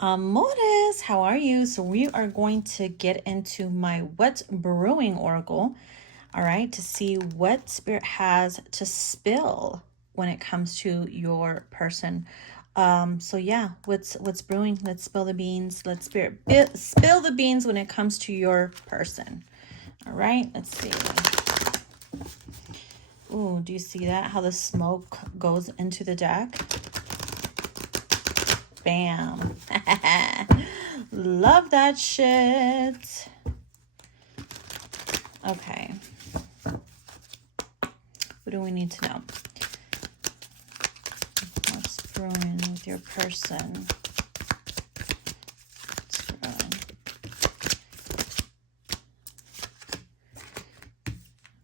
Amores, how are you? So we are going to get into my What's Brewing Oracle, all right, to see what Spirit has to spill when it comes to your person. So yeah, what's brewing? Let's spill the beans. Let's spill the beans when it comes to your person. All right, let's see. Ooh, do you see that? How the smoke goes into the deck? Bam. Love that shit. Okay. What do we need to know? What's brewing with your person? What's brewing?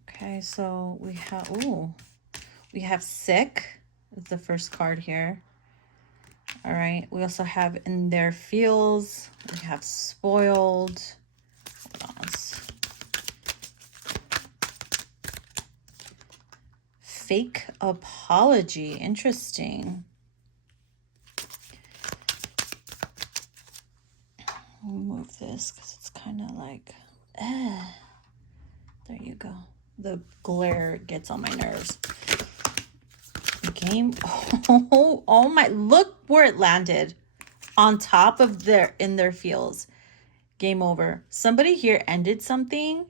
Okay, so we have sick is the first card here. All right, we also have in their feels. We have spoiled. Hold on. Fake apology. Interesting. I'll move this because it's kind of like, there you go. The glare gets on my nerves. Game. Oh my, look where it landed. On top of in their feels. Game over. Somebody here ended something.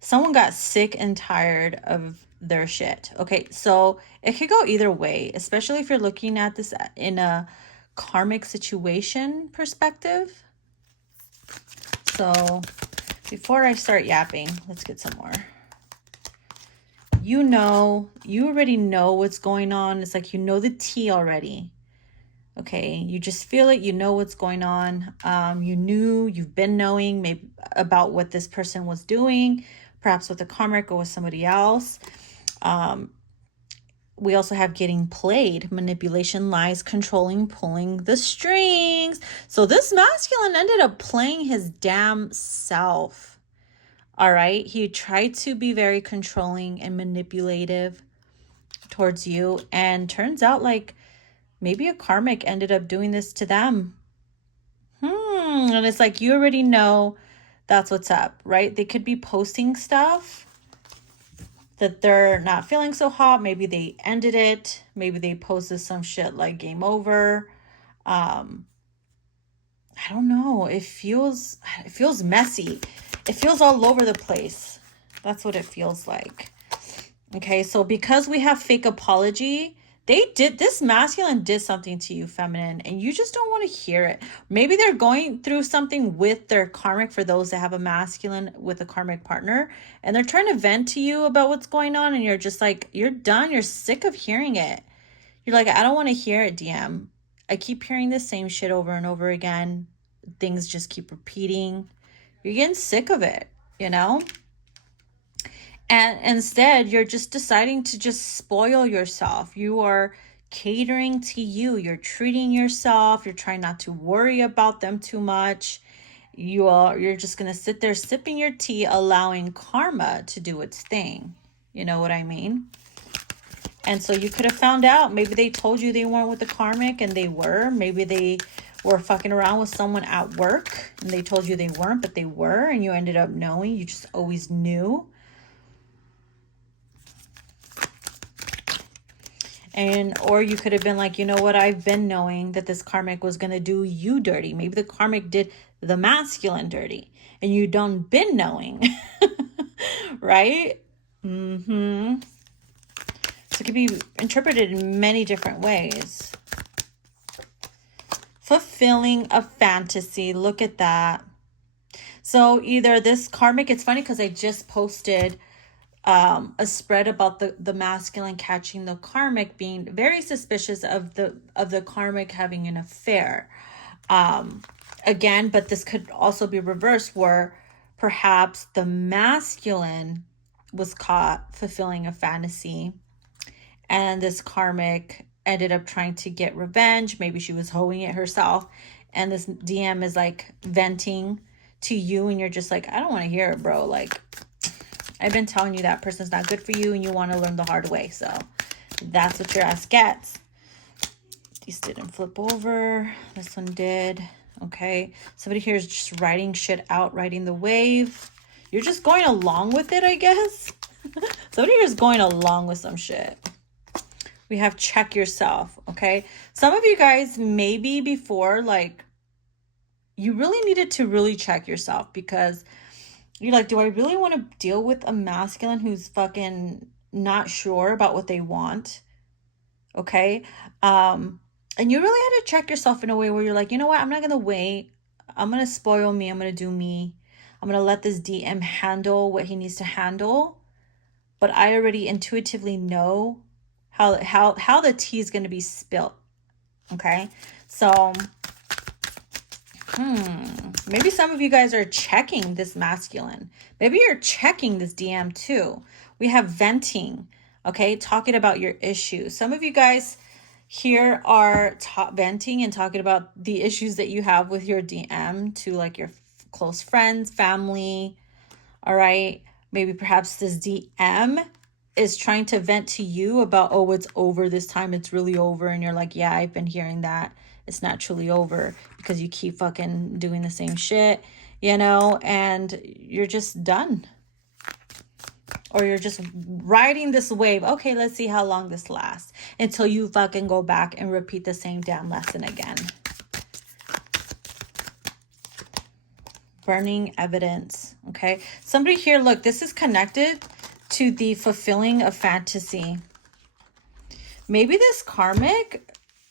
Someone got sick and tired of their shit. Okay, so it could go either way, especially if you're looking at this in a karmic situation perspective. So before I start yapping, let's get some more. You already know what's going on. It's like you know the tea already. Okay, you just feel it. You know what's going on. You've been knowing maybe about what this person was doing, perhaps with a karmic or with somebody else. We also have getting played, manipulation, lies, controlling, pulling the strings. So this masculine ended up playing his damn self. All right. He tried to be very controlling and manipulative towards you. And turns out like maybe a karmic ended up doing this to them. And it's like, you already know that's what's up, right? They could be posting stuff that they're not feeling so hot. Maybe they ended it. Maybe they posted some shit like game over. I don't know. It feels messy. It feels all over the place. That's what it feels like. Okay, so because we have fake apology, this masculine did something to you, feminine, and you just don't want to hear it. Maybe they're going through something with their karmic, for those that have a masculine with a karmic partner, and they're trying to vent to you about what's going on, and you're just like, you're done. You're sick of hearing it. You're like, I don't want to hear it, DM. I keep hearing the same shit over and over again. Things just keep repeating. You're getting sick of it, you know? And instead, you're just deciding to just spoil yourself. You are catering to you. You're treating yourself. You're trying not to worry about them too much. You're just going to sit there sipping your tea, allowing karma to do its thing. You know what I mean? And so you could have found out. Maybe they told you they weren't with the karmic and they were. Maybe they were fucking around with someone at work and they told you they weren't, but they were. And you ended up knowing. You just always knew. Or you could have been like, you know what, I've been knowing that this karmic was going to do you dirty. Maybe the karmic did the masculine dirty and you don't been knowing. Right? So it could be interpreted in many different ways. Fulfilling a fantasy. Look at that. So either this karmic, it's funny because I just posted a spread about the masculine catching the karmic, being very suspicious of the karmic having an affair. Again, but this could also be reversed, where perhaps the masculine was caught fulfilling a fantasy and this karmic ended up trying to get revenge. Maybe she was hoeing it herself, and this DM is like venting to you and you're just like, I don't want to hear it, bro. Like, I've been telling you that person's not good for you and you want to learn the hard way. So that's what your ass gets. These didn't flip over. This one did. Okay. Somebody here is just riding shit out, riding the wave. You're just going along with it, I guess. Somebody here is going along with some shit. We have check yourself. Okay. Some of you guys, maybe before, like, you really needed to really check yourself because you're like, do I really want to deal with a masculine who's fucking not sure about what they want? Okay. And you really had to check yourself in a way where you're like, you know what? I'm not going to wait. I'm going to spoil me. I'm going to do me. I'm going to let this DM handle what he needs to handle. But I already intuitively know how the tea is going to be spilt. Okay. So, maybe some of you guys are checking this masculine. Maybe you're checking this DM too. We have venting. Okay. Talking about your issues. Some of you guys here are venting and talking about the issues that you have with your DM to like your close friends, family. All right. Maybe perhaps this DM is trying to vent to you about, oh, it's over this time. It's really over. And you're like, yeah, I've been hearing that. It's not truly over because you keep fucking doing the same shit, you know, and you're just done. Or you're just riding this wave. Okay, let's see how long this lasts until you fucking go back and repeat the same damn lesson again. Burning evidence. Okay. Somebody here, look, this is connected to the fulfilling of fantasy. Maybe this karmic,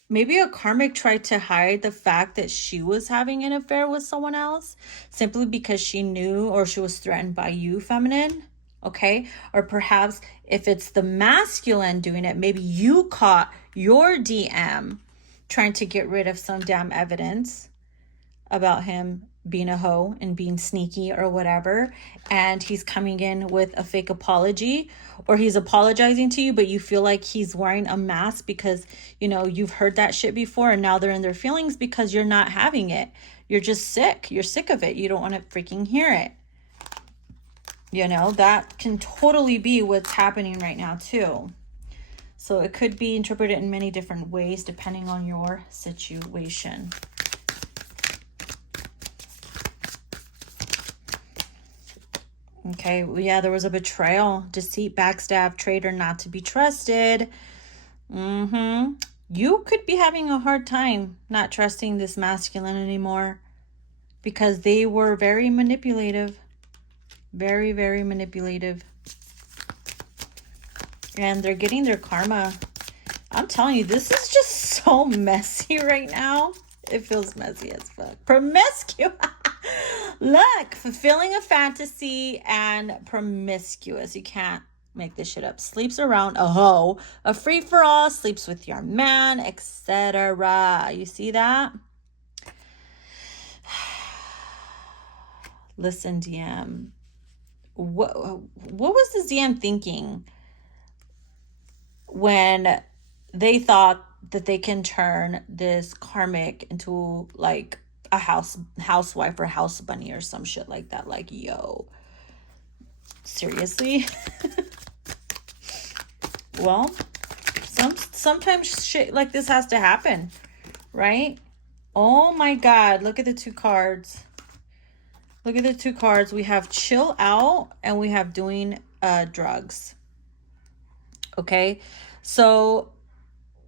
maybe a karmic tried to hide the fact that she was having an affair with someone else simply because she knew or she was threatened by you, feminine. Okay. Or perhaps if it's the masculine doing it, maybe you caught your DM trying to get rid of some damn evidence about him being a hoe and being sneaky or whatever. And he's coming in with a fake apology, or he's apologizing to you, but you feel like he's wearing a mask because, you know, you've heard that shit before and now they're in their feelings because you're not having it. You're just sick. You're sick of it. You don't want to freaking hear it. You know, that can totally be what's happening right now too. So it could be interpreted in many different ways depending on your situation. Okay, yeah, there was a betrayal, deceit, backstab, traitor, not to be trusted. You could be having a hard time not trusting this masculine anymore because they were very manipulative. Very, very manipulative. And they're getting their karma. I'm telling you, this is just so messy right now. It feels messy as fuck. Promiscuous. Look, fulfilling a fantasy and promiscuous. You can't make this shit up. Sleeps around a hoe, a free-for-all, sleeps with your man, etc. You see that? Listen, DM. What was the DM thinking when they thought that they can turn this karmic into like a housewife or house bunny or some shit like that? Like, yo, seriously? Well, sometimes shit like this has to happen, right? Oh my God, look at the two cards. Look at the two cards. We have chill out and we have doing drugs. Okay. So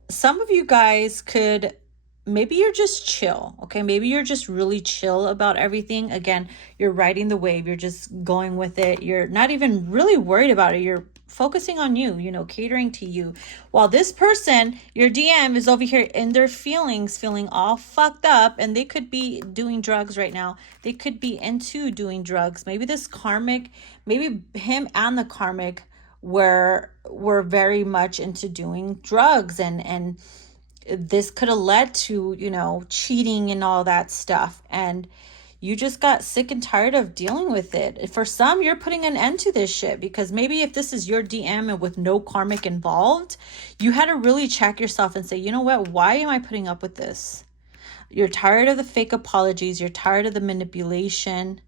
some of you guys could, maybe you're just chill. Okay. Maybe you're just really chill about everything. Again, you're riding the wave. You're just going with it. You're not even really worried about it. You're focusing on you, you know, catering to you. While this person, your DM, is over here in their feelings, feeling all fucked up, and they could be doing drugs right now. They could be into doing drugs. Maybe this karmic, maybe him and the karmic were very much into doing drugs, and this could have led to, you know, cheating and all that stuff. And you just got sick and tired of dealing with it. For some, you're putting an end to this shit because maybe if this is your DM and with no karmic involved, you had to really check yourself and say, you know what? Why am I putting up with this? You're tired of the fake apologies. You're tired of the manipulation.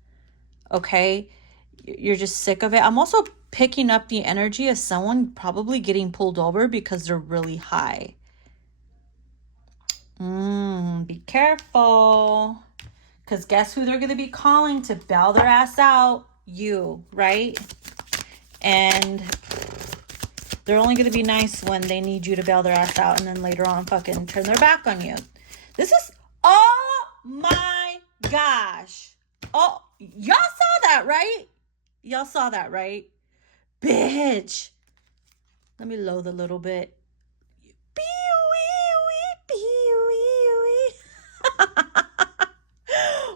Okay? You're just sick of it. I'm also picking up the energy of someone probably getting pulled over because they're really high. Be careful. Because guess who they're going to be calling to bail their ass out? You, right? And they're only going to be nice when they need you to bail their ass out, and then later on fucking turn their back on you. This is, oh my gosh. Oh, y'all saw that, right? Y'all saw that, right? Bitch. Let me load a little bit.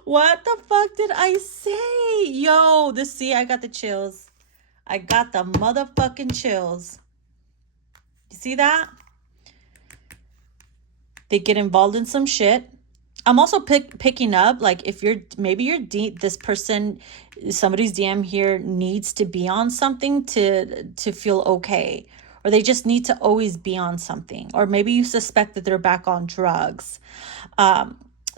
What the fuck did I say? Yo, see, I got the chills. I got the motherfucking chills. You see that? They get involved in some shit. I'm also picking up, like, if this person, somebody's DM here needs to be on something to feel okay, or they just need to always be on something, or maybe you suspect that they're back on drugs.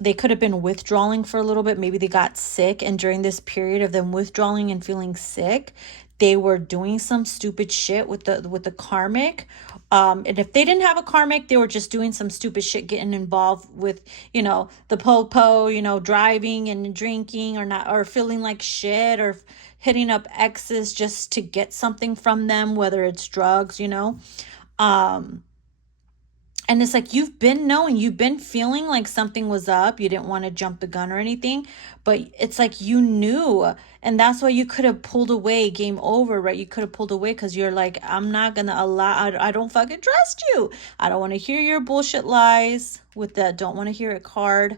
They could have been withdrawing for a little bit. Maybe they got sick, and during this period of them withdrawing and feeling sick, they were doing some stupid shit with the karmic. And if they didn't have a karmic, they were just doing some stupid shit, getting involved with, the po-po, driving and drinking, or feeling like shit, or hitting up exes just to get something from them, whether it's drugs, and it's like, you've been feeling like something was up. You didn't want to jump the gun or anything, but it's like you knew. And that's why you could have pulled away. Game over, right? You could have pulled away because you're like, I'm not going to allow, I don't fucking trust you. I don't want to hear your bullshit lies with that don't want to hear it card.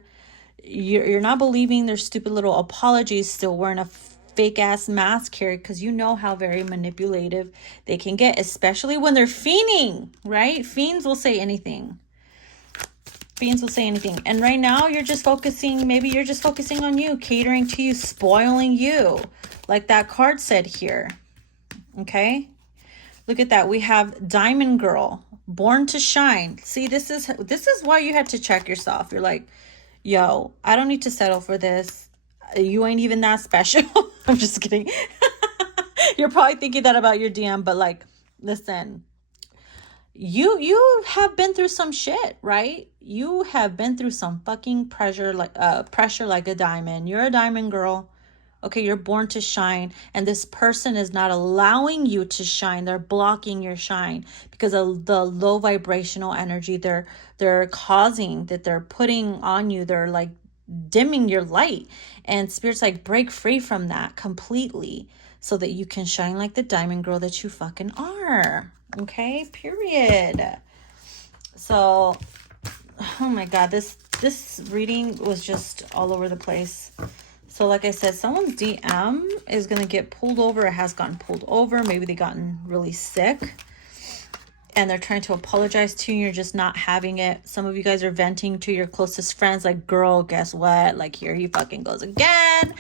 You're not believing their stupid little apologies, still wearing a fake ass mask here, because you know how very manipulative they can get, especially when they're fiending, right? Fiends will say anything. And right now maybe you're just focusing on you, catering to you, spoiling you, like that card said here. Okay, look at that. We have Diamond Girl, born to shine. See, this is why you had to check yourself. You're like, yo, I don't need to settle for this. You ain't even that special. I'm just kidding. You're probably thinking that about your DM, but like, listen, you have been through some shit, right? You have been through some fucking pressure like a diamond. You're a diamond girl. Okay, you're born to shine, and this person is not allowing you to shine. They're blocking your shine because of the low vibrational energy they're causing, that they're putting on you. They're like dimming your light, and spirit's like, break free from that completely so that you can shine like the diamond girl that you fucking are. Okay, period. So, oh my god, this reading was just all over the place. So like I said, someone's DM is going to get pulled over. It has gotten pulled over. Maybe they gotten really sick and they're trying to apologize to you. You're just not having it. Some of you guys are venting to your closest friends like, girl, guess what? Like, here he fucking goes again.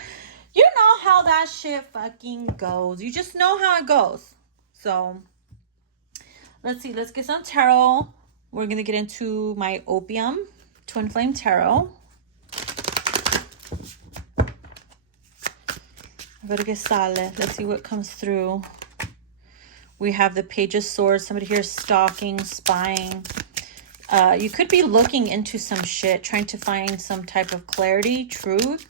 You know how that shit fucking goes. You just know how it goes. So let's see. Let's get some tarot. We're going to get into my opium twin flame tarot. Let's see what comes through. We have the Page of Swords. Somebody here is stalking, spying. You could be looking into some shit, trying to find some type of clarity, truth,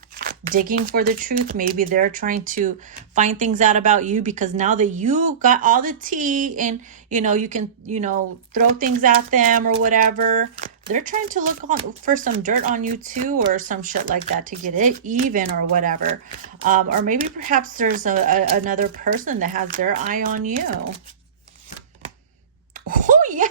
digging for the truth. Maybe they're trying to find things out about you because now that you got all the tea and, you can, throw things at them or whatever. They're trying to look for some dirt on you too, or some shit like that to get it even or whatever. Or maybe perhaps there's another person that has their eye on you. Oh yeah,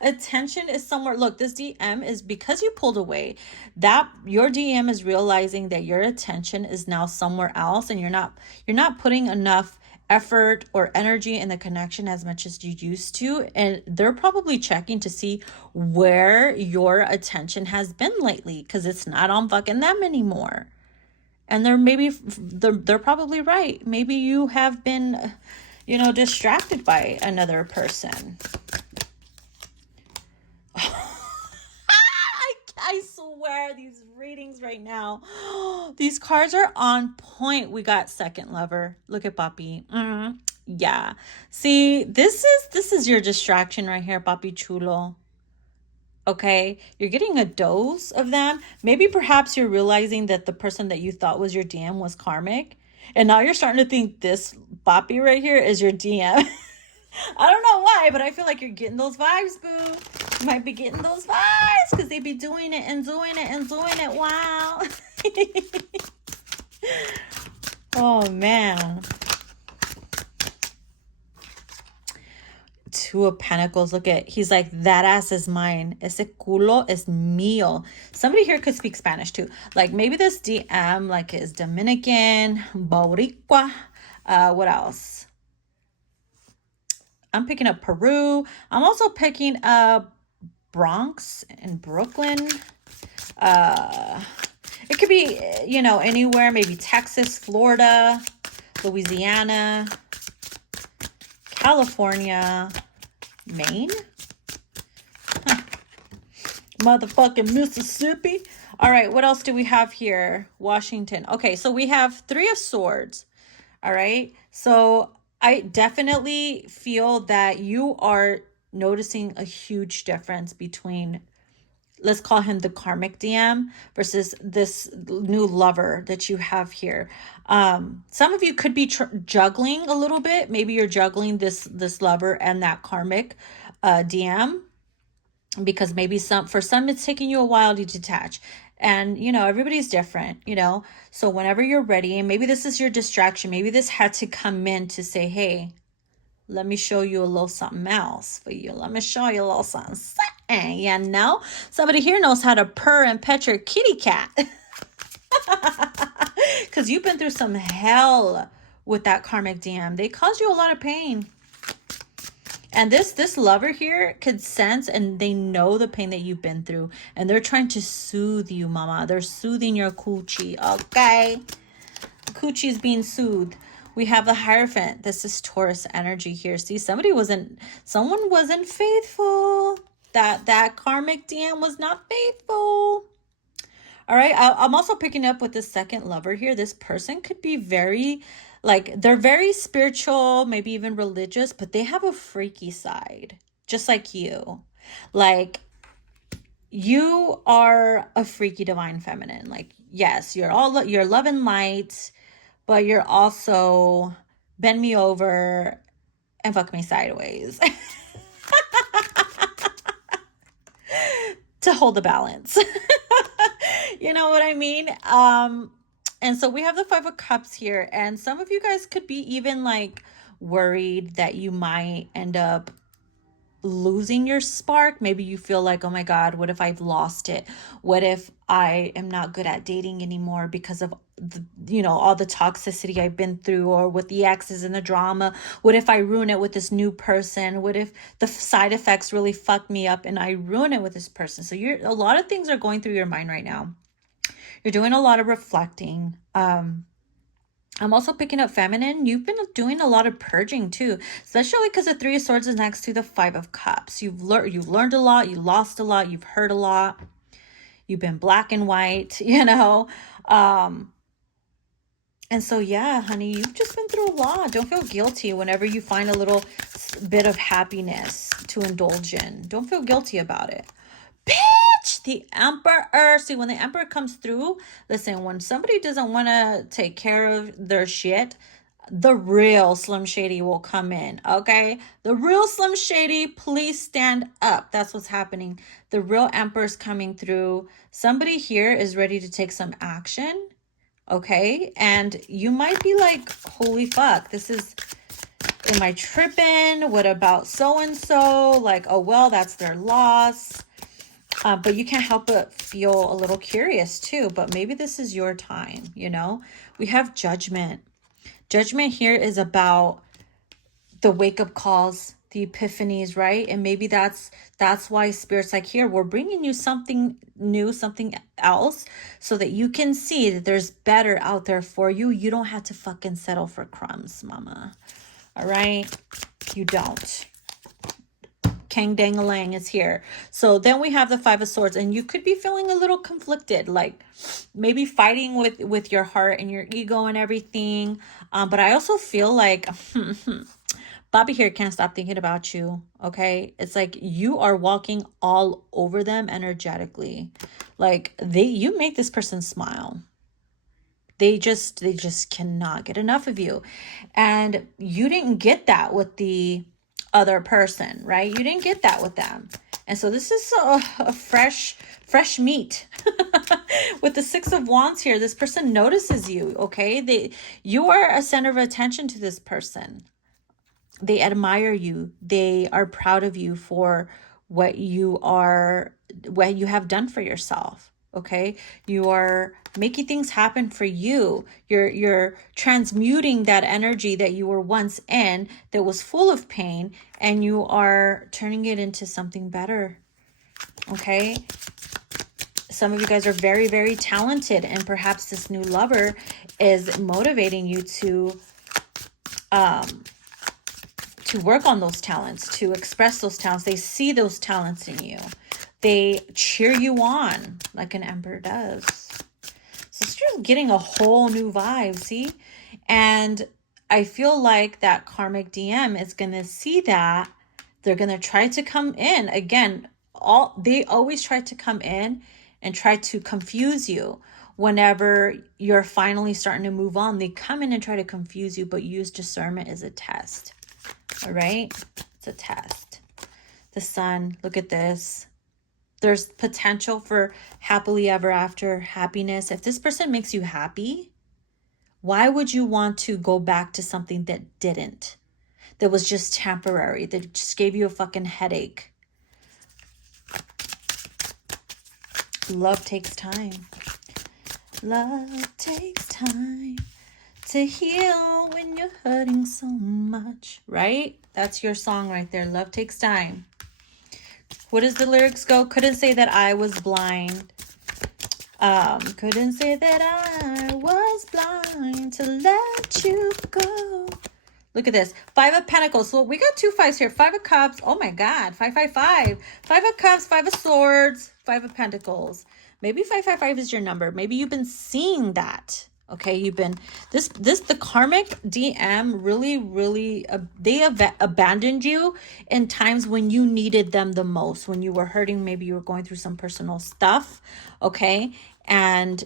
attention is somewhere. Look, this DM is because you pulled away. That your DM is realizing that your attention is now somewhere else, and you're not putting enough effort or energy in the connection as much as you used to, and they're probably checking to see where your attention has been lately, because it's not on fucking them anymore. And they're probably right. Maybe you have been, distracted by another person. I swear these readings right now, these cards are on point. We got second lover. Look at papi. Yeah. See, this is your distraction right here, papi chulo. Okay, you're getting a dose of them. Maybe perhaps you're realizing that the person that you thought was your DM was karmic, and now you're starting to think this papi right here is your DM. I don't know why, but I feel like you're getting those vibes, boo. You might be getting those vibes because they be doing it and doing it and doing it. Wow. Oh man. Two of Pentacles. Look at, he's like, that ass is mine. Ese culo es mío. Somebody here could speak Spanish too. Like maybe this DM like is Dominican, Boricua. What else? I'm picking up Peru. I'm also picking up Bronx and Brooklyn. It could be, you know, anywhere, maybe Texas, Florida, Louisiana, California, Maine, motherfucking Mississippi. All right, what else do we have here? Washington. Okay, so we have Three of Swords. All right, so I definitely feel that you are noticing a huge difference between, let's call him the karmic DM versus this new lover that you have here. Some of you could be juggling a little bit. Maybe you're juggling this lover and that karmic DM, because maybe for some it's taking you a while to detach. And, you know, everybody's different, you know. So whenever you're ready, and maybe this is your distraction. Maybe this had to come in to say, hey, let me show you a little something else for you. Let me show you a little something. You know, somebody here knows how to purr and pet your kitty cat. Because you've been through some hell with that karmic DM. They caused you a lot of pain. And this lover here could sense, and they know the pain that you've been through. And they're trying to soothe you, mama. They're soothing your coochie, okay? Coochie is being soothed. We have the Hierophant. This is Taurus energy here. See, someone wasn't faithful. That karmic DM was not faithful. All right. I'm also picking up with the second lover here. This person could be very, like, they're very spiritual, maybe even religious, but they have a freaky side, just like you. Like, you are a freaky divine feminine. Like, yes, you're love and light, but you're also bend me over and fuck me sideways to hold the balance. You know what I mean? And so we have the Five of Cups here, and some of you guys could be even like worried that you might end up losing your spark. Maybe you feel like, oh my God, what if I've lost it? What if I am not good at dating anymore because of the, you know, all the toxicity I've been through, or with the exes and the drama? What if I ruin it with this new person? What if the side effects really fuck me up and I ruin it with this person? So a lot of things are going through your mind right now. You're doing a lot of reflecting. I'm also picking up feminine. You've been doing a lot of purging too, especially because the Three of Swords is next to the Five of Cups. You've learned a lot. You lost a lot. You've hurt a lot. You've been black and white, you know. And so, yeah, honey, you've just been through a lot. Don't feel guilty whenever you find a little bit of happiness to indulge in. Don't feel guilty about it. Bitch, the Emperor. See, when the Emperor comes through, listen, when somebody doesn't want to take care of their shit, the real Slim Shady will come in, okay? The real Slim Shady, please stand up. That's what's happening. The real Emperor's coming through. Somebody here is ready to take some action, okay? And you might be like, holy fuck, am I tripping? What about so-and-so? Like, oh, well, that's their loss. But you can't help but feel a little curious too. But maybe this is your time, you know? We have Judgment. Judgment here is about the wake-up calls, the epiphanies, right? And maybe that's why Spirit's like, here, we're bringing you something new, something else, so that you can see that there's better out there for you. You don't have to fucking settle for crumbs, mama. All right? You don't. Kang Dangalang is here. So then we have the Five of Swords, and you could be feeling a little conflicted, like maybe fighting with your heart and your ego and everything. But I also feel like Bobby here can't stop thinking about you, okay? It's like you are walking all over them energetically. Like you make this person smile. They just cannot get enough of you. And you didn't get that with the other person, right? You didn't get that with them. And so this is a fresh meat. With the Six of Wands here, this person notices you, okay? You are a center of attention to this person. They admire you. They are proud of you for what you have done for yourself. Okay. You are making things happen for you. You're transmuting that energy that you were once in that was full of pain, and you are turning it into something better. Okay. Some of you guys are very, very talented, and perhaps this new lover is motivating you to work on those talents, to express those talents. They see those talents in you. They cheer you on like an emperor does. So it's just getting a whole new vibe, see? And I feel like that karmic DM is going to see that. They're going to try to come in. Again, they always try to come in and try to confuse you. Whenever you're finally starting to move on, they come in and try to confuse you, but use discernment as a test. All right, it's a test. The Sun, look at this. There's potential for happily ever after happiness. If this person makes you happy, why would you want to go back to something that didn't? That was just temporary, that just gave you a fucking headache. Love takes time. Love takes time to heal when you're hurting so much, right? That's your song right there. Love takes time. What does the lyrics go? Couldn't say that I was blind. Couldn't say that I was blind to let you go. Look at this. 5 of Pentacles. So we got 2 fives here. 5 of Cups. Oh my God. 5, 5, 5. 5 of Cups, 5 of Swords, 5 of Pentacles. Maybe 555 is your number. Maybe you've been seeing that. Okay, you've been the karmic DM really they abandoned you in times when you needed them the most, when you were hurting, maybe you were going through some personal stuff, okay? And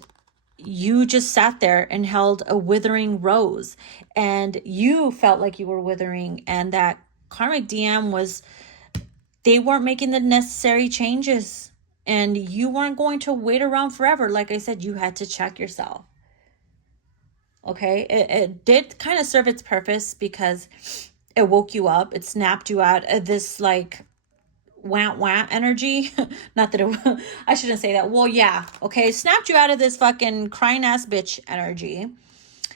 you just sat there and held a withering rose, and you felt like you were withering, and that karmic DM they weren't making the necessary changes, and you weren't going to wait around forever. Like I said, you had to check yourself. Okay, it did kind of serve its purpose because it woke you up. It snapped you out of this like wah energy. Not that I shouldn't say that. Well, yeah. Okay, it snapped you out of this fucking crying ass bitch energy.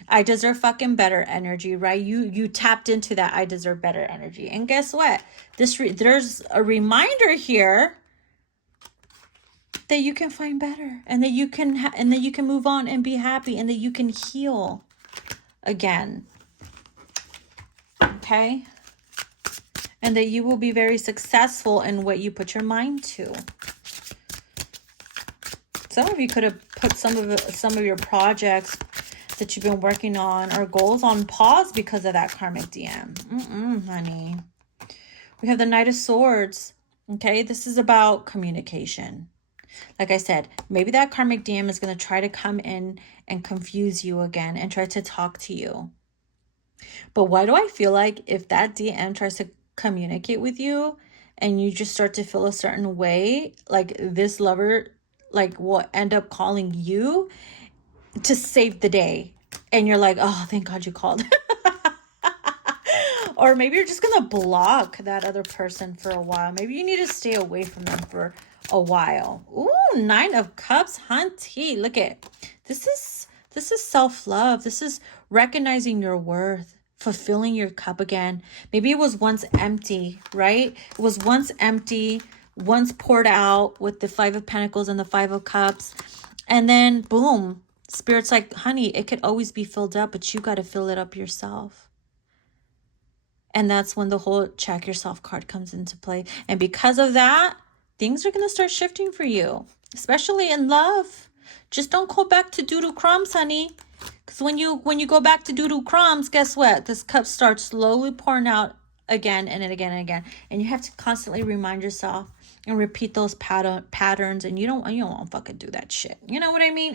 I deserve fucking better energy, right? You tapped into that I deserve better energy. And guess what? There's a reminder here that you can find better, and that you can move on and be happy, and that you can heal again. Okay? And that you will be very successful in what you put your mind to. Some of you could have put some of your projects that you've been working on or goals on pause because of that karmic DM. Honey. We have the Knight of Swords. Okay? This is about communication. Like I said, maybe that karmic DM is going to try to come in and confuse you again and try to talk to you. But why do I feel like if that DM tries to communicate with you and you just start to feel a certain way, like this lover will end up calling you to save the day. And you're like, oh, thank God you called. Or maybe you're just going to block that other person for a while. Maybe you need to stay away from them for a while. Ooh, 9 of Cups, hunty. Look at this is self-love. This is recognizing your worth, fulfilling your cup again. Maybe it was once empty, right? It was once empty, once poured out with the 5 of Pentacles and the 5 of Cups. And then boom, Spirit's like, honey, it could always be filled up, but you got to fill it up yourself. And that's when the whole check yourself card comes into play. And because of that, things are going to start shifting for you, especially in love. Just don't go back to doodle crumbs, honey. Because when you go back to doodle crumbs, guess what? This cup starts slowly pouring out again and again and again. And you have to constantly remind yourself and repeat those patterns. And you don't want to fucking do that shit. You know what I mean?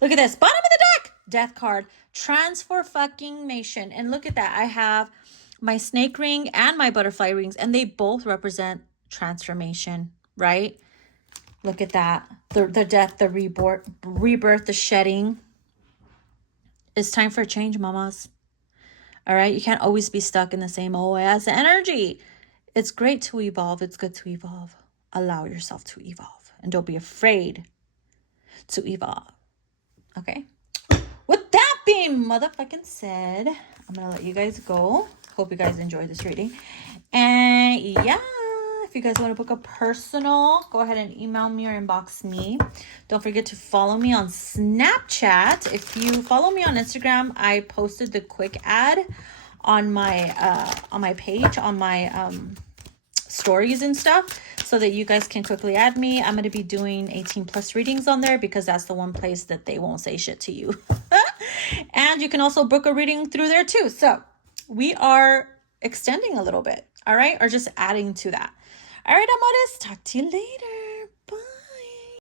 Look at this. Bottom of the deck. Death card. Transformation. And look at that. I have my snake ring and my butterfly rings. And they both represent transformation, right? Look at that. The death, the rebirth, the shedding. It's time for a change, mamas. All right? You can't always be stuck in the same old ass energy. It's great to evolve. It's good to evolve. Allow yourself to evolve. And don't be afraid to evolve. Okay? With that being motherfucking said, I'm going to let you guys go. Hope you guys enjoyed this reading. And yeah. If you guys want to book a personal, go ahead and email me or inbox me. Don't forget to follow me on Snapchat. If you follow me on Instagram, I posted the quick ad on my page, on my stories and stuff, so that you guys can quickly add me. I'm going to be doing 18+ readings on there because that's the one place that they won't say shit to you. And you can also book a reading through there too. So we are extending a little bit, all right? Or just adding to that. All right, amores, talk to you later.